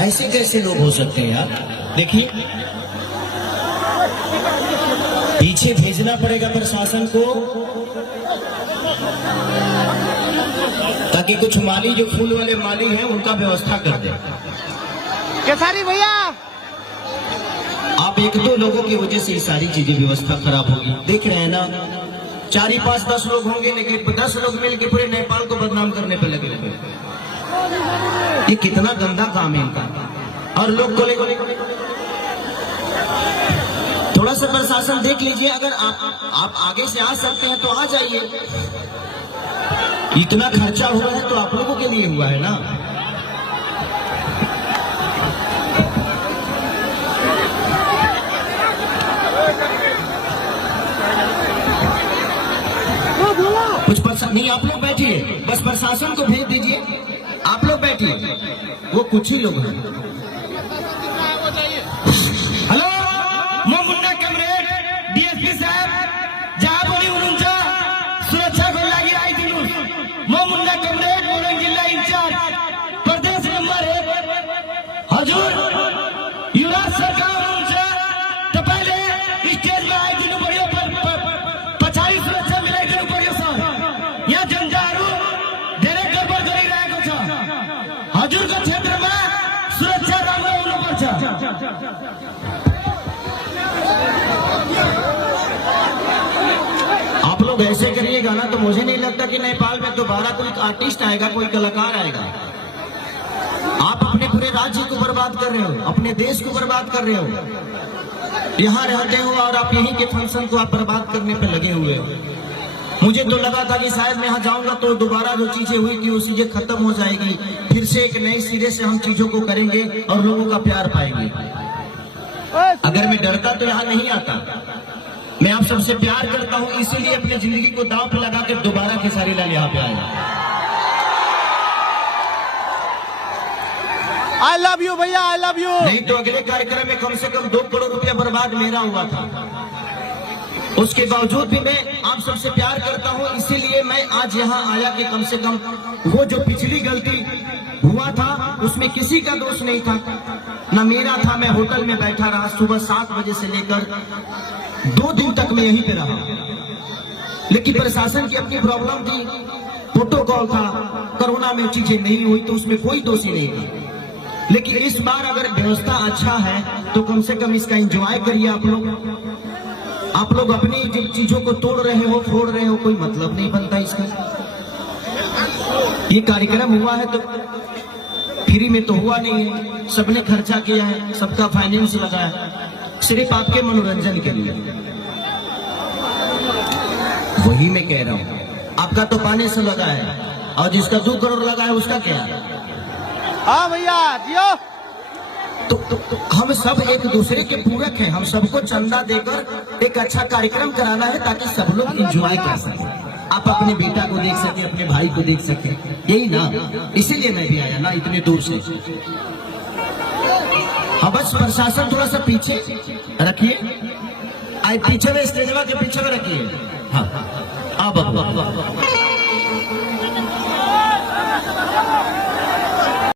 ऐसे कैसे लोग हो सकते हैं यार? देखिए, पीछे भेजना पड़ेगा प्रशासन को, ताकि कुछ माली जो फूल वाले माली हैं उनका व्यवस्था कर दे। केसारी भैया, आप एक दो लोगों की वजह से ये सारी चीजें व्यवस्था खराब होगी। देख रहे हैं ना, 4 5 10 लोग होंगे, लेकिन 10 लोग मिलकर पूरे नेपाल को बदनाम करने पे लगे हुए। ये कितना गंदा काम है इनका। और लोग को थोड़ा सा प्रशासन देख लीजिए, अगर आप आगे से आ सकते हैं तो आ जाइए। इतना खर्चा हुआ है तो आप लोगों के लिए हुआ है ना। कुछ नहीं, आप लोग बैठिए, बस प्रशासन को भेज दीजिए। आप लोग बैठिए, वो कुछ ही लोग हैं। हेलो, मैं मुन्ना कमरेड डीएसपी साहब, जहाँ बोली उनका सुरक्षा को लगी आई थी। मैं मुन्ना कमरेड मोरंग जिला इंचार्ज प्रदेश नंबर 1 हजूर युवराज सरकार उनसे तो पहले स्टेज में आई थी। बढ़िया 50 सुरक्षा मिलाई थी ऊपर के साथ। यह जनजारू देने गड़बड़ करी रहा है कुछ हजूर का क्षेत्र में सुरक्षा रंगा आप लोग ऐसे करिएगा ना तो मुझे नहीं लगता कि नेपाल में दोबारा कोई आर्टिस्ट आएगा, कोई कलाकार आएगा। आप अपने पूरे राज्य को बर्बाद कर रहे हो, अपने देश को बर्बाद कर रहे हो। यहाँ रहते हो और आप यहीं के फंक्शन को आप बर्बाद करने पे लगे हुए हो। मुझे तो लगा था कि शायद मैं यहाँ जाऊंगा तो दोबारा जो चीजें हुई थी वो चीजें खत्म हो जाएगी, फिर से एक नई सिरे से हम चीजों को करेंगे और लोगों का प्यार पाएंगे। अगर मैं डरता तो यहाँ नहीं आता। मैं आप सबसे प्यार करता हूँ, इसीलिए अपनी जिंदगी को दांव पे लगा कर दोबारा खेसारी लाल यहाँ पे आया। आई लव यू भैया, आई लव यू। नहीं तो अगले कार्यक्रम में कम से कम 2 करोड़ रुपया बर्बाद मेरा हुआ था। उसके बावजूद भी मैं आप सबसे प्यार करता हूँ, इसीलिए मैं आज यहाँ आया कि कम से कम वो जो पिछली गलती हुआ था उसमें किसी का दोष नहीं था, न मेरा था। मैं होटल में बैठा रहा, सुबह 7 बजे से लेकर 2 दिन तक मैं यहीं पे रहा। लेकिन प्रशासन की अपनी प्रॉब्लम थी, प्रोटोकॉल था, कोरोना में चीजें नहीं हुई तो उसमें कोई दोषी नहीं था। लेकिन इस बार अगर व्यवस्था अच्छा है तो कम से कम इसका एंजॉय करिए। आप लोग अपनी जिन चीजों को तोड़ रहे हो, फोड़ रहे हो, कोई मतलब नहीं बनता इसका। ये कार्यक्रम हुआ है तो फ्री में तो हुआ नहीं है, सबने खर्चा किया है, सबका फाइनेंस लगा है, सिर्फ आपके मनोरंजन के लिए। वही मैं कह रहा हूँ, आपका तो पाने से लगा है और जिसका 2 करोड़ लगा है उसका क्या है? हाँ भैया जियो। तो हम सब एक दूसरे के पूरक हैं। हम सबको चंदा देकर एक अच्छा कार्यक्रम कराना है ताकि सब लोग एंजॉय कर सके। आप अपने बेटा को देख सके, अपने भाई को देख सके, यही ना। इसीलिए मैं भी आया ना इतने दूर से। हाँ, बस प्रशासन थोड़ा सा पीछे रखिए, पीछे में स्टेजवा के पीछे में रखिए। हाँ, अब